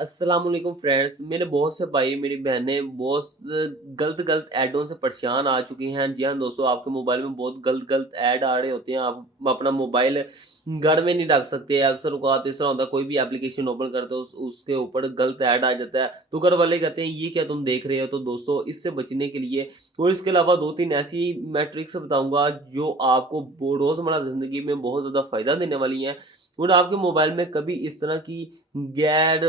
अस्सलाम वालेकुम फ्रेंड्स। मेरे बहुत से भाई मेरी बहनें बहुत गलत गलत ऐडों से परेशान आ चुकी हैं। जी हाँ दोस्तों, आपके मोबाइल में बहुत गलत गलत ऐड आ रहे होते हैं। आप अपना मोबाइल घर में नहीं रख सकते। अक्सर औकात इस तरह होता है, कोई भी एप्लीकेशन ओपन करते हो उसके ऊपर गलत ऐड आ जाता है, तो घर वाले कहते हैं ये क्या तुम देख रहे हो। तो दोस्तों, इससे बचने के लिए और इसके अलावा दो तीन ऐसी मैं ट्रिक्स बताऊंगा जो आपको रोज़मर्रा ज़िंदगी में बहुत ज़्यादा फ़ायदा देने वाली हैं। और आपके मोबाइल में कभी इस तरह की गैर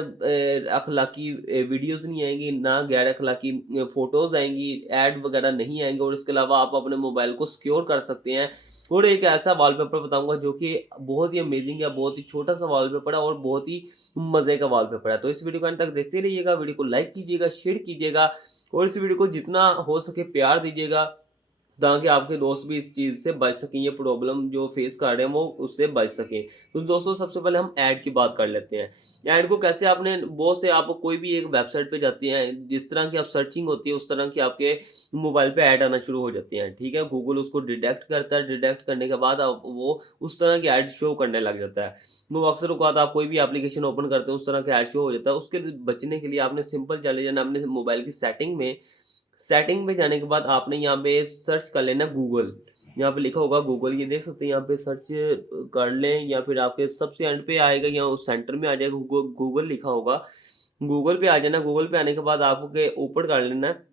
अखलाकी वीडियोस नहीं आएंगी, ना गैर अखलाकी फ़ोटोज़ आएँगी, ऐड वगैरह नहीं आएँगे। और इसके अलावा आप अपने मोबाइल को सिक्योर कर सकते हैं। और एक ऐसा वॉलपेपर बताऊँगा जो कि बहुत ही अमेज़िंग है, बहुत ही छोटा-सा वॉलपेपर है और बहुत ही मज़े का वॉलपेपर है। तो इस वीडियो को अंत तक देखते रहिएगा, वीडियो को लाइक कीजिएगा, शेयर कीजिएगा और इस वीडियो को जितना हो सके प्यार दीजिएगा, ताकि आपके दोस्त भी इस चीज़ से बच सकें, ये प्रॉब्लम जो फेस कर रहे हैं वो उससे बच सकें। तो दोस्तों, सबसे पहले हम ऐड की बात कर लेते हैं। ऐड को कैसे आपने बहुत से आप कोई भी एक वेबसाइट पे जाते हैं, जिस तरह की आप सर्चिंग होती है उस तरह की आपके मोबाइल पे ऐड आना शुरू हो जाती हैं, ठीक है। गूगल उसको डिटेक्ट करता है, डिटेक्ट करने के बाद आप वो उस तरह की ऐड शो करने लग जाता है। तो अक्सर औकात आप कोई भी एप्लीकेशन ओपन करते हैं उस तरह का ऐड शो हो जाता है। उसके बचने के लिए आपने सिंपल चले जाना अपने मोबाइल की सेटिंग में। सेटिंग में जाने के बाद आपने यहाँ पे सर्च कर लेना गूगल। यहाँ पे लिखा होगा गूगल, ये देख सकते हैं। यहाँ पे सर्च कर लें या फिर आपके सबसे एंड पे आएगा या उस सेंटर में आ जाएगा, गूगल लिखा होगा। गूगल पे आ जाना। गूगल पे आने के बाद आपके ऊपर कर लेना है,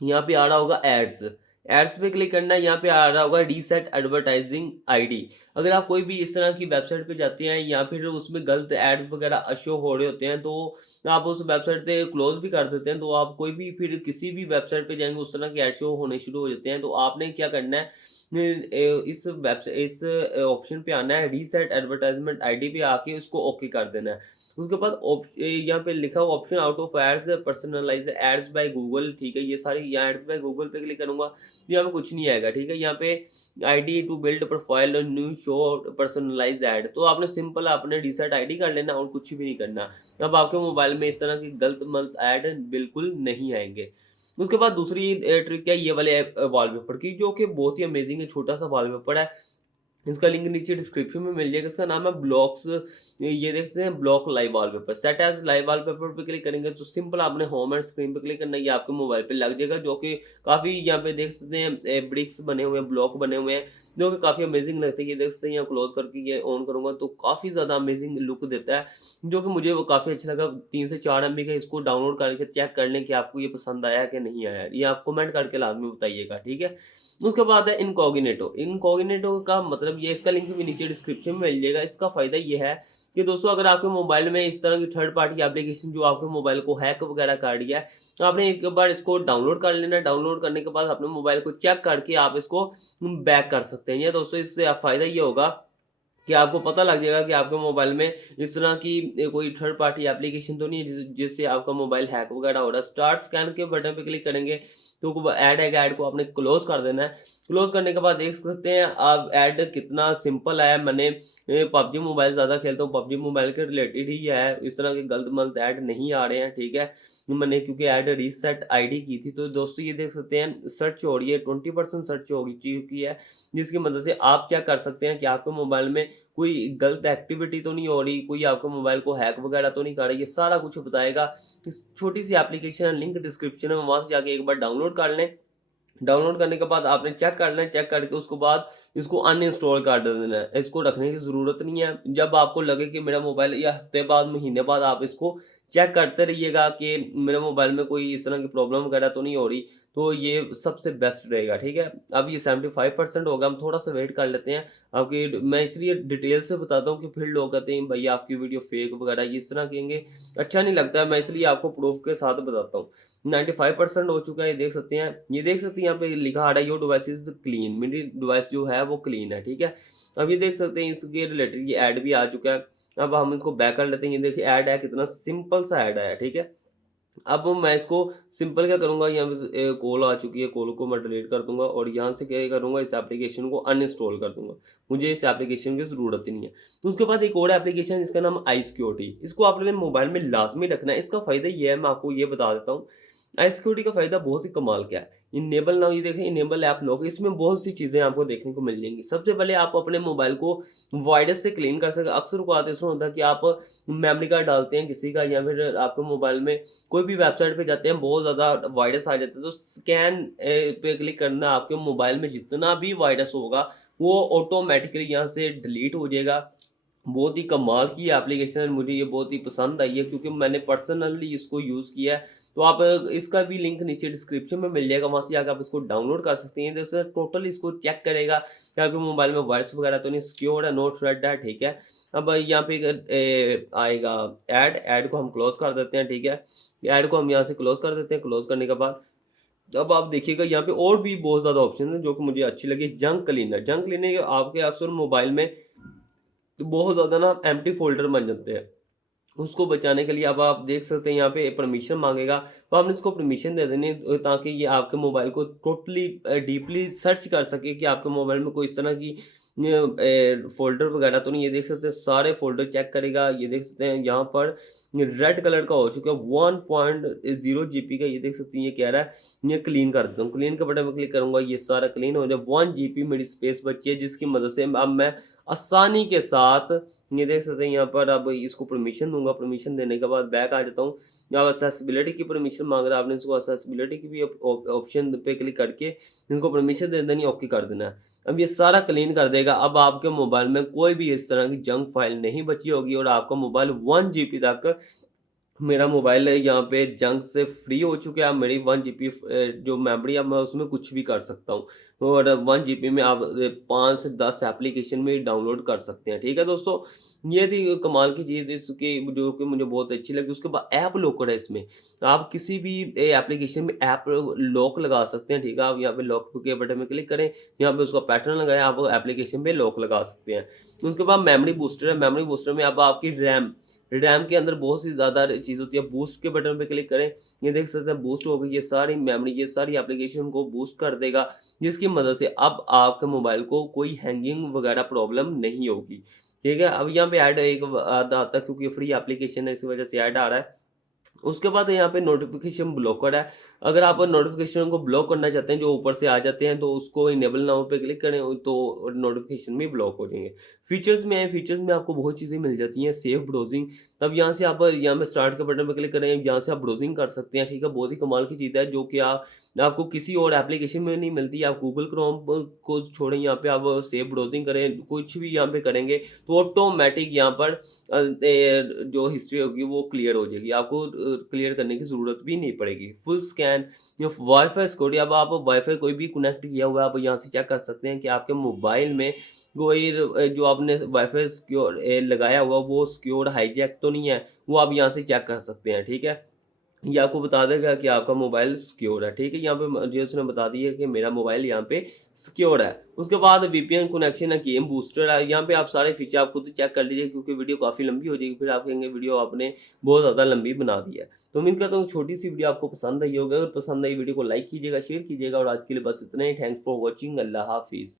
यहाँ पे आ रहा होगा एड्स। एड्स पे क्लिक करना है, यहाँ पे आ रहा होगा रीसेट एडवर्टाइजिंग आईडी। अगर आप कोई भी इस तरह की वेबसाइट पे जाते हैं या फिर उसमें गलत एड्स वगैरह शो हो रहे होते हैं, तो आप उस वेबसाइट से क्लोज भी कर देते हैं। तो आप कोई भी फिर किसी भी वेबसाइट पे जाएंगे उस तरह के एड शो होने शुरू हो जाते हैं। तो आपने क्या करना है, इस वेबसाइट इस ऑप्शन पे आना है, रीसेट एडवर्टाइजमेंट आईडी पे आके उसको ओके कर देना है। उसके बाद यहाँ पे लिखा हुआ option out of ads personalise ads by Google, ठीक है। ये सारी यहाँ एड्स बाय गूगल पे क्लिक करूंगा, यहाँ पे कुछ नहीं आएगा, ठीक है। यहाँ पे ID to build profile new show personalise ad, तो आपने सिंपल आपने रीसेट आईडी कर लेना और कुछ भी नहीं करना। अब आपके मोबाइल में इस तरह की गलत मलत ऐड बिल्कुल नहीं आएंगे। उसके बाद दूसरी ट्रिक है ये वाले वॉलपेपर की, जो कि बहुत ही अमेजिंग है, छोटा सा वॉलपेपर है। इसका लिंक नीचे डिस्क्रिप्शन में मिल जाएगा। इसका नाम है ब्लॉक्स। ये देखते हैं block live wallpaper. Set as live wallpaper पे क्लिक करेंगे तो सिंपल आपने होम एंड स्क्रीन पे क्लिक करना है, ये आपके मोबाइल पे लग जाएगा। जो कि काफी यहाँ पे देख सकते हैं ब्रिक्स बने हुए हैं, ब्लॉक बने हुए हैं, जो कि काफी अमेजिंग लगते हैं। ये देख सकते हैं, यहाँ क्लोज करके ये ऑन करूंगा तो काफी ज्यादा अमेजिंग लुक देता है, जो कि मुझे वो काफी अच्छा लगा। 3 से 4 MB का, इसको डाउनलोड करके चेक कर लें कि आपको ये पसंद आया कि नहीं आया। ये आप कमेंट करके लाजमी बताइएगा, ठीक है। उसके बाद है इनकॉग्निटो। इनकॉग्निटो का मतलब ये, इसका लिंक भी नीचे डिस्क्रिप्शन में मिल जाएगा। इसका फायदा ये है कि दोस्तों, अगर आपके मोबाइल में इस तरह की थर्ड पार्टी एप्लीकेशन जो आपके मोबाइल को हैक वगैरह कर दिया है, तो आपने एक बार इसको डाउनलोड कर लेना है। डाउनलोड करने के बाद अपने मोबाइल को चेक करके आप इसको बैक कर सकते हैं। ये दोस्तों, इससे फायदा ये होगा कि आपको पता लग जाएगा कि आपके मोबाइल में इस तरह की कोई थर्ड पार्टी एप्लीकेशन तो नहीं है जिससे आपका मोबाइल हैक वगैरह हो रहा है। स्टार्ट स्कैन के बटन पे क्लिक करेंगे तो ऐड है, ऐड को आपने क्लोज कर देना है। क्लोज करने के बाद देख सकते हैं आप ऐड कितना सिंपल है। मैंने पबजी मोबाइल ज़्यादा खेलता हूँ, पबजी मोबाइल के रिलेटेड ही है, इस तरह के गलत मलत ऐड नहीं आ रहे हैं, ठीक है। मैंने क्योंकि ऐड रीसेट आईडी की थी, तो दोस्तों ये देख सकते हैं सर्च हो रही है, 20% सर्च हो चुकी है, जिसकी मदद से आप क्या कर सकते हैं कि आपके मोबाइल में कोई गलत एक्टिविटी तो नहीं हो रही, कोई आपके मोबाइल को हैक वगैरह तो नहीं कर रही। ये सारा कुछ बताएगा। इस छोटी सी एप्लीकेशन लिंक डिस्क्रिप्शन में, वहां से जाके एक बार डाउनलोड कर लें। डाउनलोड करने के बाद आपने चेक करना है, चेक करके उसके बाद इसको अनइंस्टॉल कर देना है। इसको रखने की ज़रूरत नहीं है। जब आपको लगे कि मेरा मोबाइल, या हफ्ते बाद महीने बाद आप इसको चेक करते रहिएगा कि मेरे मोबाइल में कोई इस तरह की प्रॉब्लम वगैरह तो नहीं हो रही, तो ये सबसे बेस्ट रहेगा, ठीक है। अब ये 75% होगा, हम थोड़ा सा वेट कर लेते हैं। आपकी मैं इसलिए डिटेल से बताता हूँ कि फिर लोग कहते हैं भैया आपकी वीडियो फेक वगैरह इस तरह कहेंगे, अच्छा नहीं लगता है। मैं इसलिए आपको प्रूफ के साथ बताता हूँ। 95% हो चुका है, ये देख सकते हैं। ये देख सकते हैं यहाँ पे लिखा आ रहा है योर डिवाइस इज क्लीन, मेरी डिवाइस जो है वो क्लीन है, ठीक है। अब ये देख सकते हैं इसके रिलेटेड ये ऐड भी आ चुका है। अब हम इसको बैक कर लेते हैं। ये देखिए ऐड है, कितना सिंपल सा ऐड है, ठीक है। अब मैं इसको सिंपल क्या करूंगा, यहाँ पे कॉल आ चुकी है, कॉल को मैं डिलीट कर दूंगा और यहाँ से क्या करूंगा, इस एप्लीकेशन को अनइंस्टॉल कर दूंगा। मुझे इस एप्लीकेशन की जरूरत ही नहीं है। तो उसके बाद एक और एप्लीकेशन, इसका नाम आई सिक्योरिटी। इसको आपने मोबाइल में लाजमी रखना है। इसका फायदा ये है, मैं आपको ये बता देता हूँ। आई सिक्योरिटी का फायदा बहुत ही कमाल क्या है। इनेबल नाउ, ये देखें इनेबल ऐप लॉक, इसमें बहुत सी चीज़ें आपको देखने को मिल जाएंगी। सबसे पहले आप अपने मोबाइल को वायरस से क्लीन कर सकते हैं। अक्सर को आते होता है कि आप मेमोरी कार्ड डालते हैं किसी का, या फिर आपके मोबाइल में कोई भी वेबसाइट पे जाते हैं, बहुत ज़्यादा वायरस आ जाता है, तो स्कैन पे क्लिक करना, आपके मोबाइल में जितना भी वायरस होगा वो ऑटोमेटिकली यहाँ से डिलीट हो जाएगा। बहुत ही कमाल की एप्लीकेशन है, मुझे ये बहुत ही पसंद आई है क्योंकि मैंने पर्सनली इसको यूज़ किया है। तो आप इसका भी लिंक नीचे डिस्क्रिप्शन में मिल जाएगा, वहाँ से जाकर आप इसको डाउनलोड कर सकते हैं। जैसे टोटल इसको चेक करेगा कि आपके मोबाइल में वायरस वगैरह तो नहीं, सिक्योर है, नोट थ्रेड है, ठीक है। अब यहाँ पे आएगा ऐड को हम क्लोज कर देते हैं, ठीक है। ऐड को हम यहाँ से क्लोज कर देते हैं। क्लोज करने के बाद अब आप देखिएगा यहाँ पे और भी बहुत ज़्यादा ऑप्शन है जो कि मुझे अच्छी लगी। जंक क्लीनर आपके अक्सर मोबाइल में तो बहुत ज़्यादा ना एम्प्टी फोल्डर बन जाते हैं, उसको बचाने के लिए अब आप देख सकते हैं यहाँ पे परमिशन मांगेगा, तो आपने इसको परमिशन दे देनी ताकि ये आपके मोबाइल को टोटली डीपली सर्च कर सके कि आपके मोबाइल में कोई इस तरह की फोल्डर वगैरह तो नहीं। ये देख सकते हैं सारे फोल्डर चेक करेगा। ये देख सकते हैं यहाँ पर रेड कलर का हो चुका है 1.0 GB का। ये देख सकते हैं ये कह रहा है ये क्लीन कर देता हूँ। क्लीन के बटन पर क्लिक करूंगा, ये सारा क्लीन हो जाए। 1 GB मेरी स्पेस बची है जिसकी मदद से अब मैं आसानी के साथ, ये देख सकते हैं यहाँ पर अब इसको परमिशन दूंगा। परमिशन देने के बाद बैक आ जाता हूँ। अब असेसिबिलिटी की परमिशन मांग रहा है, आपने इसको असेसिबिलिटी की भी ऑप्शन पे क्लिक करके इनको परमिशन दे देनी, ओके कर देना है। अब ये सारा क्लीन कर देगा। अब आपके मोबाइल में कोई भी इस तरह की जंक फाइल नहीं बची होगी और आपका मोबाइल 1 GB तक, मेरा मोबाइल है यहाँ पे जंक से फ्री हो चुका है। मेरी 1 GB जो मेमोरी है मैं उसमें कुछ भी कर सकता हूँ, और 1 GB में आप 5 से 10 एप्लीकेशन में डाउनलोड कर सकते हैं, ठीक है दोस्तों। ये थी कमाल की चीज़ इसकी जो कि मुझे बहुत अच्छी लगी। उसके बाद ऐप लॉकर है इसमें, आप किसी भी एप्लीकेशन में ऐप लॉक लगा सकते हैं, ठीक है। आप यहाँ पे लॉक के बटन में क्लिक करें, यहाँ पे उसका पैटर्न लगाएं, आप एप्लीकेशन पे लॉक लगा सकते हैं। उसके बाद मेमोरी बूस्टर है। मेमोरी बूस्टर में अब आपकी रैम के अंदर बहुत सी ज़्यादा चीज़ होती है। बूस्ट के बटन पे क्लिक करें, ये देख सकते हैं बूस्ट हो गई। ये सारी मेमोरी, ये सारी एप्लीकेशन को बूस्ट कर देगा, जिसकी मदद से अब आपके मोबाइल को कोई हैंगिंग वगैरह प्रॉब्लम नहीं होगी, ठीक है। अब यहाँ पे ऐड एक आता है क्योंकि फ्री एप्लीकेशन है, इसी वजह से ऐड आ रहा है। उसके बाद यहाँ पे नोटिफिकेशन ब्लॉकर है। अगर आप नोटिफिकेशन को ब्लॉक करना चाहते हैं जो ऊपर से आ जाते हैं, तो उसको इनेबल नाउ पे क्लिक करें तो नोटिफिकेशन भी ब्लॉक हो जाएंगे। फीचर्स में है, फीचर्स में आपको बहुत चीज़ें मिल जाती हैं। सेफ ब्राउजिंग, तब यहाँ से आप यहाँ पे स्टार्ट के बटन पर क्लिक करें, यहाँ से आप ब्राउजिंग कर सकते हैं, ठीक है। बहुत ही कमाल की चीज़ है जो कि आपको किसी और एप्लीकेशन में नहीं मिलती। आप गूगल क्रोम को छोड़ें, यहाँ पे आप सेफ ब्राउजिंग करें, कुछ भी यहाँ पे करेंगे तो ऑटोमेटिक यहाँ पर जो हिस्ट्री होगी वो क्लियर हो जाएगी, आपको क्लियर करने की ज़रूरत भी नहीं पड़ेगी। फुल स्कैन, वाईफाई सिक्योरिटी, अब आप वाईफाई कोई भी कनेक्ट किया हुआ है, आप यहाँ से चेक कर सकते हैं कि आपके मोबाइल में कोई जो आपने वाईफाई सिक्योर लगाया हुआ वो सिक्योर हाईजैक तो नहीं है, वो आप यहाँ से चेक कर सकते हैं, ठीक है। ये आपको बता देगा कि आपका मोबाइल सिक्योर है, ठीक है। यहाँ पे मुझे उसने बता दिया कि मेरा मोबाइल यहाँ पे सिक्योर है। उसके बाद वीपीएन कनेक्शन है, गेम बूस्टर है। यहाँ पे आप सारे फीचर आप खुद चेक कर लीजिए क्योंकि वीडियो काफ़ी लंबी हो जाएगी, फिर आप कहेंगे वीडियो आपने बहुत ज़्यादा लंबी बना दी है। तो उम्मीद करता हूँ छोटी सी वीडियो आपको पसंद आई होगी। अगर पसंद आई वीडियो को लाइक कीजिएगा, शेयर कीजिएगा, और आज के लिए बस इतना ही। Thanks for watching. अल्लाह हाफिज़।